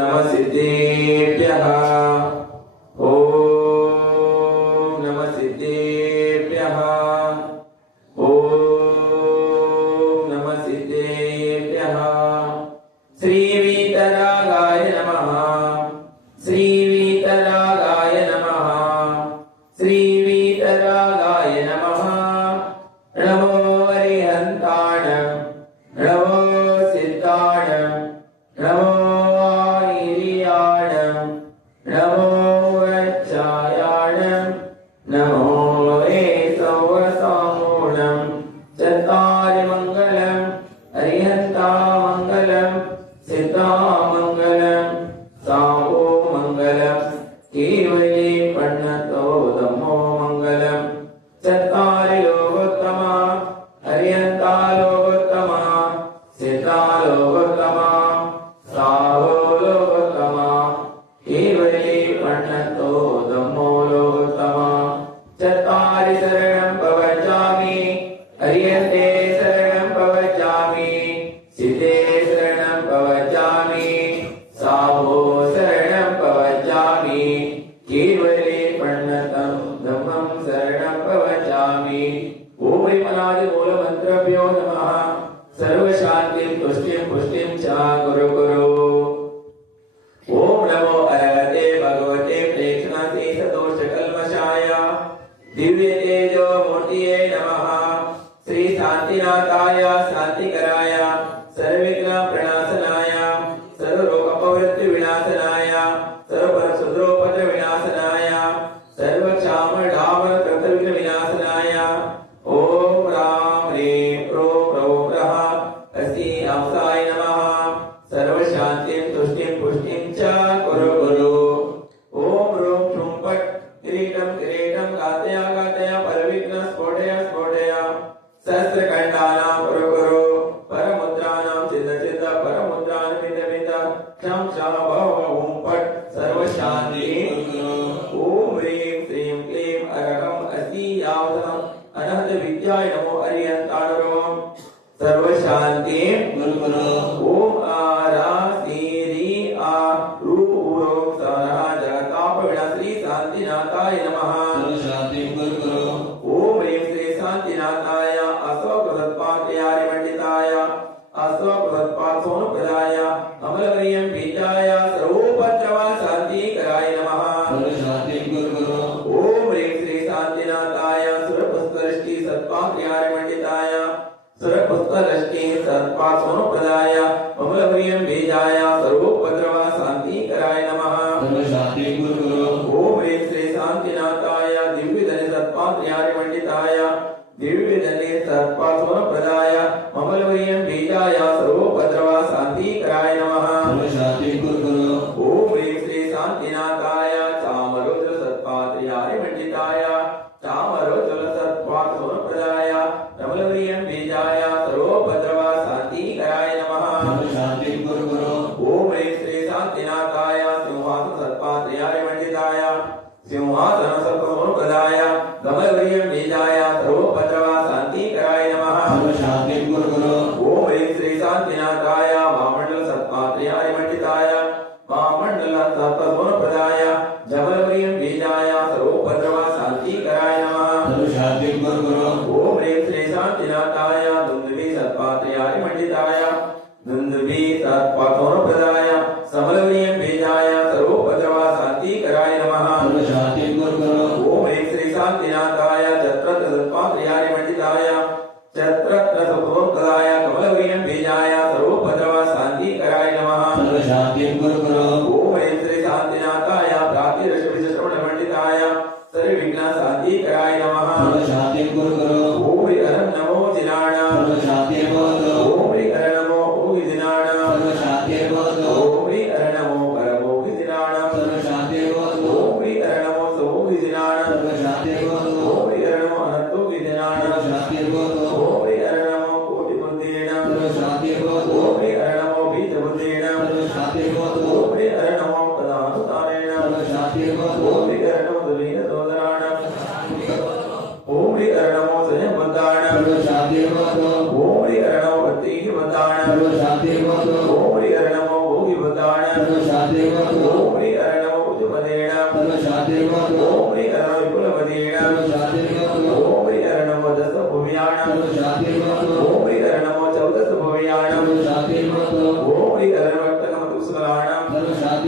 नमस्तेभ्यः Namo todo 因为 ربنا इंसान बिना Satya Guru Guru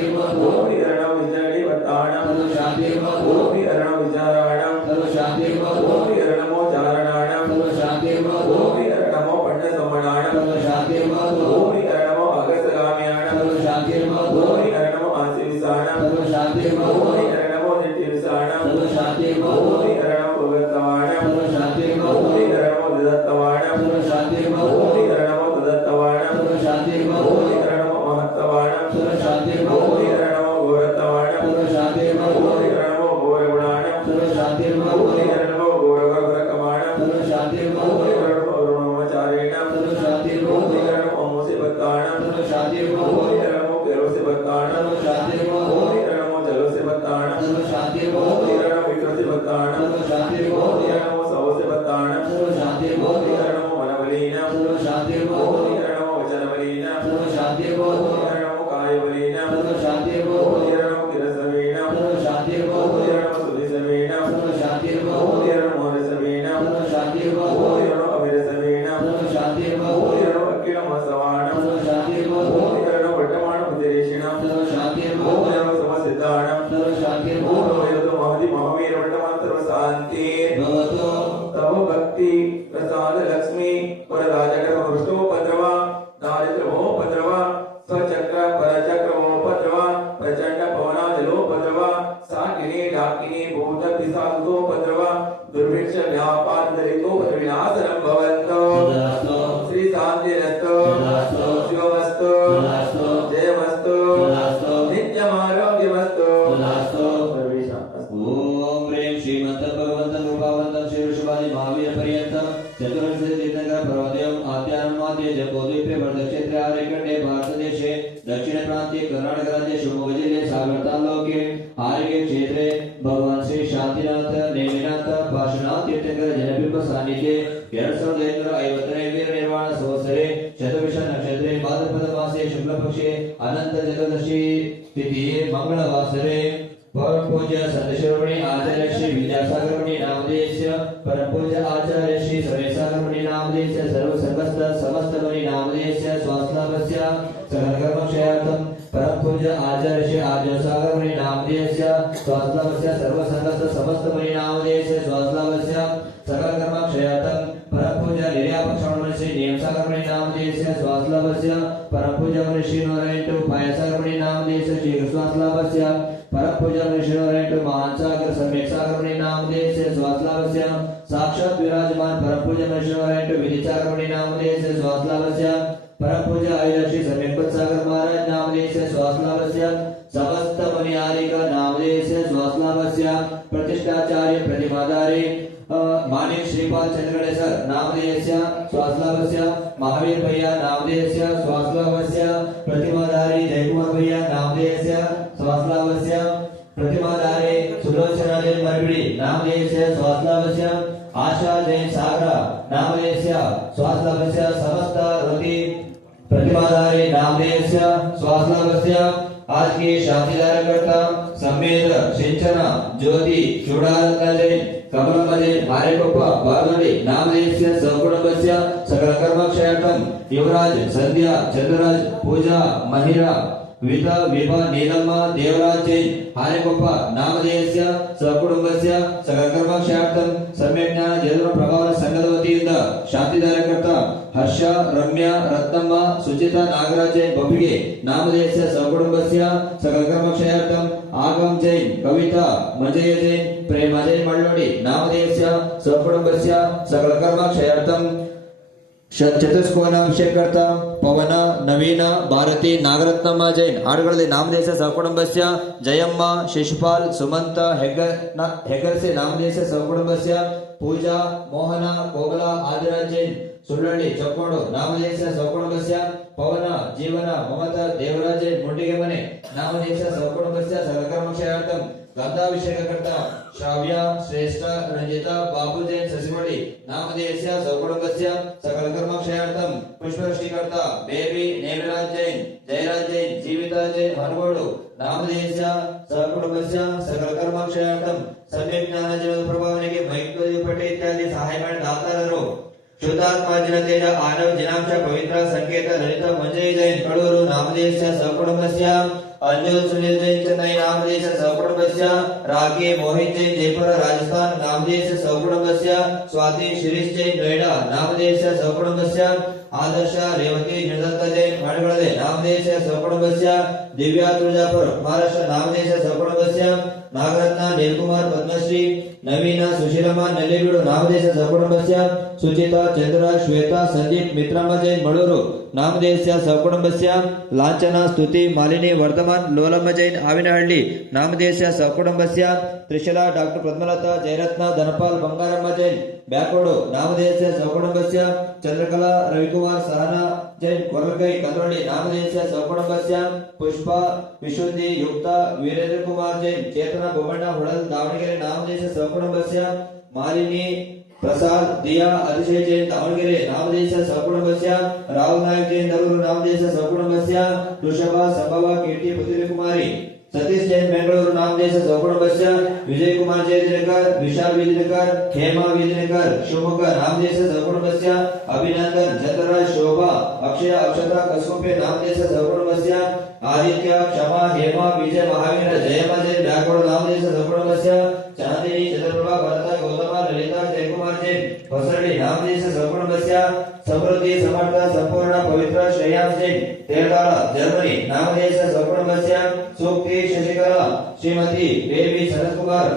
me যারা पंधरवा दुर्मिळच्या गाव ಪಾರ್ಶ್ವನಾಥ ತೀರ್ಥಂಕರ ಜನಬಿಂಬ ಸಾನ್ನಿಧ್ಯೆ ಎರಡ್ ಸಾವಿರದ ಐನೂರ ಐವತ್ತನೇ ವೀರ ನಿರ್ವಾಣ ಸಂವತ್ಸರೆ ಶತವಿಷ ನಕ್ಷತ್ರೆ ಭಾದ್ರಪದ ಮಾಸೆ ಶುಕ್ಲ ಪಕ್ಷೆ ಅನಂತ ಚತುರ್ದಶಿ ತಿಥಿಯೇ ಮಂಗಳವಾಸರೆ परम पूज्य संत शिरोमणि आचार्य श्री विद्यासागर मुनि नामधेयस्य परम पूज्य आचार्य श्री समेसागर मुनि नामधेयस्य सर्व समस्त समस्त मुनि नामधेयस्य स्वास्थ्यस्य सकल कर्म क्षयार्थम च आचर्ष्य आचरसागमनिनामधेयस्य स्वास्लवस्य सर्वसङ्गस्य समस्तमनिनामधेयस्य स्वास्लवस्य सकलकर्मक्षयार्थं परपूज निर्यापक्षमणस्य नियमसागमनिनामधेयस्य स्वास्लवस्य परपूज श्रीनारायण टु पायसागमनिनामधेयस्य श्रीस्वास्लवस्य परपूज श्रीनारायण टु महानसागर सम्यक्सागमनिनामधेयस्य स्वास्लवस्य साक्षात् विराजमान परपूज श्रीनारायण टु विनिचागमनिनामधेयस्य स्वास्लवस्य परपूज अयलक्षी सम्यक् सागर महाराज श्वासलाभस्य समस्त मणिहारिक नामदेश श्वासलाभस्य प्रतिष्ठाचार्य प्रतिपादारे मानिक श्रीपाल चंद्रगणेश नामदेश श्वासलाभस्य महावीर भैया नामदेश श्वासलाभस्य प्रतिमाधारी जयकुमार भैया नामदेश श्वासलाभस्य प्रतिमाधारे सुलोचनादेव मरबिड़ी नामदेश श्वासलाभस्य आशा जैन सागरा नामदेश श्वासलाभस्य समस्त रति प्रतिपादारे नामधेयस्य स्वासनामस्य आज के शांतिदार करता सम्मेद सिंचन ज्योति चुडाल चूड़ालकले कमलमले मारेपप्प बालनडे नामधेयस्य सगुणमस्य सकल कर्म क्षयटम युवराज संध्या चंद्रराज पूजा महिरा ವಿತ ವಿಭ ನೀಲಮ್ಮ ದೇವರಾಜ್ ಜೈನ್ ಹಾನೆಕೊಪ್ಪ ನಾಮಧೇಯಸ್ಯ ಸಕುಟುಂಬಸ್ಯ ಸಕಲಕರ್ಮ ಕ್ಷಯಾರ್ಥಂ ಸಮ್ಯಕ್ ಜ್ಞಾನ ಜಯಧರ್ಮ ಪ್ರಭಾವ ಸಂಘದ ವತಿಯಿಂದ ಶಾಂತಿದಾಯಕರ್ತ ಹರ್ಷ ರಮ್ಯ ರತ್ನಮ್ಮ ಸುಚಿತಾ ನಾಗರಾಜ್ ಜೈನ್ ಬೊಬ್ಬಿಗೆ ನಾಮಧೇಯಸ್ಯ ಸಕುಟುಂಬಸ್ಯ ಸಕಲಕರ್ಮ ಕ್ಷಯಾರ್ಥಂ ಆಗಮ್ ಜೈನ್ ಕವಿತಾ ಮಂಜಯ್ಯ ಜೈನ್ ಪ್ರೇಮ ಜೈನ್ ಮಳ್ಳೋಡಿ ನಾಮಧೇಯಸ್ಯ ಸಕುಟುಂಬಸ್ಯ ಸಕಲಕರ್ಮ ಕ್ಷಯಾರ್ಥಂ ಚತುಷ್ಕೋನ ಅಭಿಷೇಕರ್ತ ಪವನ, ನವೀನ, ಭಾರತಿ, ನಾಗರತ್ನಮ್ಮ, ಜೈನ್. ಹಾಡುಗಳಲ್ಲಿ ನಾಮದೇಶ ಸಹಕುಟುಂಬಸ್ಯ ಜಯಮ್ಮ, ಶಿಶುಪಾಲ್, ಸುಮಂತ ಹೆಗ್ಗ ಹೆಗರ್ಸೆ, ನಾಮದೇಶ ಸಹಕುಟುಂಬಸ್ಯ ಪೂಜಾ, ಮೋಹನ, ಕೋಗಲ, ಆದಿರಾಜ್ ಜೈನ್. ಸುಳ್ಳಳ್ಳಿ ಚಕ್ಕೋಡು ನಾಮದೇಶ ಸಹಕುಟುಂಬಸ್ಯ ಪವನ, ಜೀವನ, ಮಮತ ಜೈನ್. ಮುಂಡಿಗೆ ಮನೆ ನಾಮದೇಶ, ಸೌಕುಟುಂಬಸ್ಯ ಸಕಲಕರ್ಮಕ್ಷಯಾರ್ಥಂ ಗಂಧಾಭಿಷೇಕಕರ್ತ ಶ್ರಾವ್ಯ ಶ್ರೇಷ್ಠ ರಂಜಿತ ಬಾಬು ಜೈನ್ ಸಸಿಮಡಿ ನಾಮದೇಶ ಸೌಕುಟುಂಬಸ್ಯ ಸಕಲಕರ್ಮಕ್ಷಯಾರ್ಥಂ ಪುಷ್ಪವೃಷ್ಟಿಕರ್ತ ಬೇಬಿ ನೇಮಿರಾಜ್ ಜೈನ್ ಜಯರಾಜ್ ಜೈನ್ ಜೀವಿತ ಜೈನ್ ಹನುಗೋಡು ನಾಮದೇಶ ಸಹಕುಟುಂಬಸ್ಯ ಸಕಲಕರ್ಮಕ್ಷಯಾರ್ಥಂ ಸಮ್ಯಕ್ ಜ್ಞಾನ ಜೀವನ ಪ್ರಭಾವನೆಗೆ ಮೈಕ್ರೋದಿ ಪಟ್ಟೆ ಇತ್ಯಾದಿ ಸಹಾಯ ಮಾಡಿ ದಾತಾರರು ಶುದ್ಧಾತ್ಮ ಜನತೆಯ ಆನವ್ ಜನಾಂಶ ಪವಿತ್ರ ಸಂಕೇತ ಲಲಿತ ಮಂಜರಿ ಜೈನ್ ಕಡೂರು ನಾಮದೇಶ ಸಹಕುಟುಂಬಸ್ಯ अंजल सुनील जैन चेन्नई नामदेश सौकुटुंबस्य राखी मोहित जैन जयपुर राजस्थान नामदेश सौकुटुंबस्य स्वाति शिरीष जैन नोएडा नामदेश सौकुटुंबस्य आदर्श रेवती निर्दत्त जैन मणगढ़े नामदेश सौकुटुंबस्य दिव्या तुळजापुर महाराष्ट्र नामदेश सौकुटुंबस्य नागरत्न नीलकुमार पद्मश्री नवीन सुशीलमा नल्लेबीडु नामदेश सवगुण बस्या सुचिता ಸುಚಿತಾ श्वेता ಶ್ವೇತಾ मित्रामा जैन ಜೈನ್ नामदेश ನಾಮದೇಶ बस्या ಲಾಂಛನ ಸ್ತುತಿ मालिनी वर्तमान ವರ್ಧಮಾನ್ ಲೋಲಮ್ಮ ಜೈನ್ ಆವಿನಹಳ್ಳಿ ನಾಮದೇಶ ಸಹಕುಟುಂಬಸ್ಯ ತ್ರಿಶಲಾ ಡಾಕ್ಟರ್ ಪದ್ಮಲತಾ ಜಯರತ್ನ ಧನಪಾಲ್ ಬಂಗಾರಮ್ಮ ಜೈನ್ ಬ್ಯಾಕೋಡು ನಾಮದೇಶ ಸಹಕುಟುಂಬಸ್ಯ ಚಂದ್ರಕಲಾ ರವಿಕುಮಾರ್ ಸಹನಾ ಜೈನ್ ಕೊರಲ್ಕೈ ಕಂದ್ರಳ್ಳಿ ನಾಮದೇಶ ಸಹಕುಟುಂಬಸ್ಯ ಪುಷ್ಪ ವಿಶುದ್ಧಿ ಯುಕ್ತ ವೀರೇಂದ್ರ ಕುಮಾರ್ ಜೈನ್ ಚೇತನ ಬೊಮ್ಮಣ್ಣ ಹುಳಲ್ ದಾವಣಗೆರೆ ನಾಮದೇಶ ಸಹಕುಟುಂಬಸ್ಯ ಮಾಲಿನಿ ಪ್ರಸಾದ್ ದಿಯಾ ಅತಿಶಯ ಜೈನ್ ದಾವಣಗೆರೆ ನಾಮದೇಶ ಸಹಕುಟುಂಬಸ್ಯ ರಾಹುಲ್ ನಾಯಕ್ ಜೈನ್ ದರೂರು ನಾಮದೇಶ ಸಹಕುಟುಂಬಸ್ಯ ವೃಷಭ ಸಂಭವ ಕೀರ್ತಿ ಪುತ್ರಿ ಕುಮಾರಿ ಸತೀಶ್ ಜೈನ್ ಬೆಂಗಳೂರು ನಾಮದೇಶ ಸಹಕುಟುಂಬಸ್ಯ ವಿಜಯ್ ಕುಮಾರ್ ಜಯದಿನಕರ್ ವಿಶಾಲ್ ವಿದಿನಕರ್ ಹೇಮಾ ವಿದಿನಕರ್ ಶಿವಮೊಗ್ಗ ನಾಮದೇಶ ಸಹಕುಟುಂಬಸ್ಯ ಅಭಿನಂದನ್ ಚಂದ್ರರಾಜ್ ಶೋಭಾ ಅಕ್ಷಯ ಅಕ್ಷತಾ ಕಸ್ಮುಪೆ ನಾಮದೇಶ ಸಹಕುಟುಂಬಸ್ಯ आदित्य क्षमा हेम विजय महावीर जय जय व्याकुळ नामदेश संप्रमस्य चांदिनी चंद्रप्रभा भरता गौतम ललिता जयकुमार जय फसरणी नामदेश संप्रमस्य समृद्धी समर्थ संपूर्ण पवित्र श्रेयांश जय तेरडाळ जर्मनी नामदेश संप्रमस्य सूक्ति शशिकला श्रीमती देवी कुमार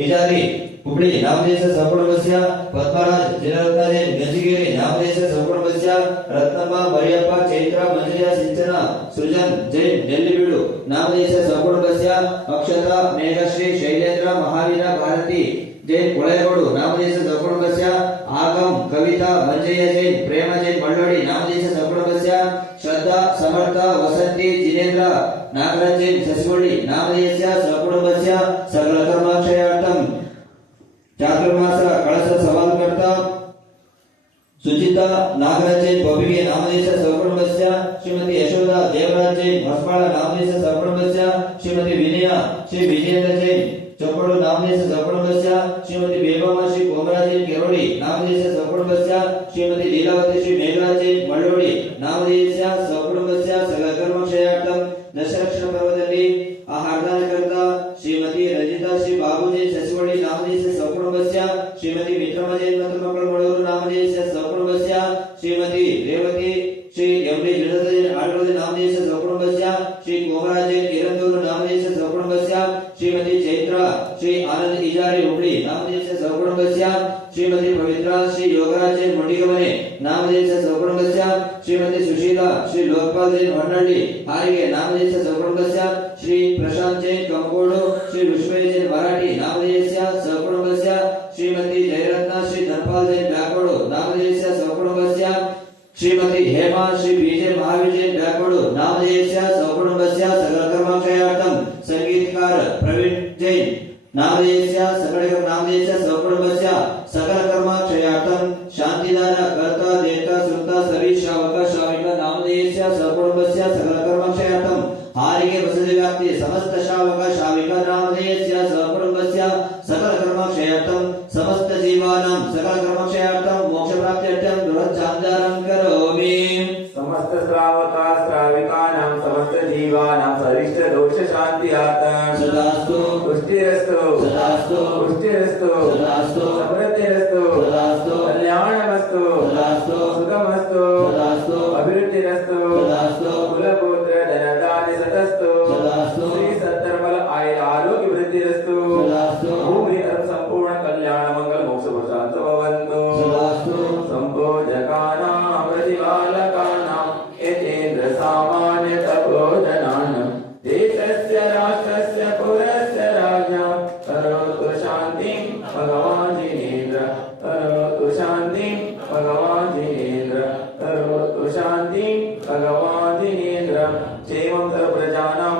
इजारी ઉપડી નામદેશ સંપૂર્ણમસ્ય પદ્મરાજ જનરત્નાદે ગંજગીરી નામદેશ સંપૂર્ણમસ્ય રત્નમા મરિયપ્પા ચૈત્ર મંજરિયા સિંચન સૃજન જય નેલ્લીબીડુ નામદેશ સંપૂર્ણમસ્ય અક્ષતા મેઘશ્રી શૈલેન્દ્ર મહાવીર ભારતી જય કોળેગોડુ નામદેશ સંપૂર્ણમસ્ય આગમ કવિતા મંજય જૈન પ્રેમ જૈન મંડોળી નામદેશ સંપૂર્ણમસ્ય શ્રદ્ધા સમર્થ વસંતી જીનેન્દ્ર નાગરાજ જૈન સસવોળી નામદેશ સંપૂર્ણમસ્ય સગળ ನಾಗರಾಜ್ ಜೈನ್ ಬೊಬ್ಬಿಗೆ ನಾಮದೇಶ ಸಹಕುಟುಂಬಸ್ಯ ಶ್ರೀಮತಿ ಯಶೋಧ ದೇವರಾಜ್ ಜೈನ್ ಹೊಸಪಾಳ ನಾಮದೇಶ ಸಹಕುಟುಂಬಸ್ಯ ಶ್ರೀಮತಿ ವಿನಯ ಶ್ರೀ ವಿಜೇಂದ್ರ ಜೈನ್ ಚೊಕ್ಕಡು ನಾಮದೇಶ ಸಹಕುಟುಂಬಸ್ಯ ಶ್ರೀಮತಿ ಬೇಬಮ್ಮ ಶ್ರೀ ಕೋಮರಾಜ್ ಜೈನ್ ಕೆರೋಡಿ ನಾಮದೇಶ ಸಹಕುಟುಂಬಸ್ಯ ಶ್ರೀಮತಿ ಲೀಲಾವತಿ ಶ್ರೀ ಮೇಘರಾಜ್ ಜೈನ್ ಮಳ್ಳೋಡಿ ನಾಮದೇಶ ನಾಮದೇಶ ಸಹಕುಟುಂಬಸ್ಯ ಶ್ರೀಮತಿ ಸುಶೀಲಾ ಶ್ರೀ ಲೋಕಪಾಲ್ ಜೈನ್ ಹೊನ್ನಳ್ಳಿ ಹಾರಿಗೆ ನಾಮದೇಶ ಸಹಕುಟುಂಬಸ್ಯ ಶ್ರೀ ಪ್ರಶಾಂತ್ ಜೈನ್ ಕಂಕೋಡು ಶ್ರೀ ವಿಶ್ವಯ್ಯ ಜೈನ್ ಮರಾಠಿ ನಾಮದೇಶ ಸಹಕುಟುಂಬಸ್ಯ ಶ್ರೀಮತಿ ಜಯರತ್ನ ಶ್ರೀ ಧನಪಾಲ್ ಜೈನ್ ಬ್ಯಾಕೋಡು ನಾಮದೇಶ ಸಹಕುಟುಂಬಸ್ಯ ಶ್ರೀಮತಿ ಹೇಮಾ ಶ್ರೀ ಬಿಜೆ ಮಹಾವೀರ್ ಜೈನ್ ಬ್ಯಾಕೋಡು ನಾಮದೇಶ ಸಹಕುಟುಂಬಸ್ಯ ಸಕಲ ಕರ್ಮಾಕ್ಷಯಾರ್ಥಂ ಸಂಗೀತಕಾರ ಪ್ರವೀಣ್ ಜೈನ್ ನಾಮದೇಶ सकुटुम्बस्य सकलकर्मक्षयार्थं हारिके वसतिव्याप्ति समस्त श्रावक श्राविकानामधेयस्य सकलकर्मक्षयार्थं समस्त सकलकर्मक्षयार्थं मोक्षप्राप्त्यर्थं दुरच्छान्दानं करोमि। समस्त श्राविकानां समस्त जीवानां सदास्तु पुष्टिरस्तु सदास्तु। पुष्टिरस्तु सदास्तु। देवं प्रजानां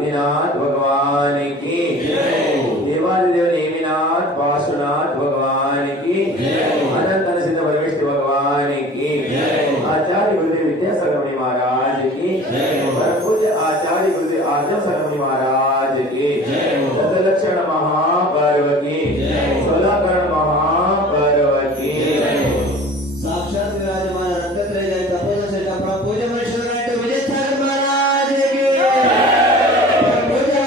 भगवान की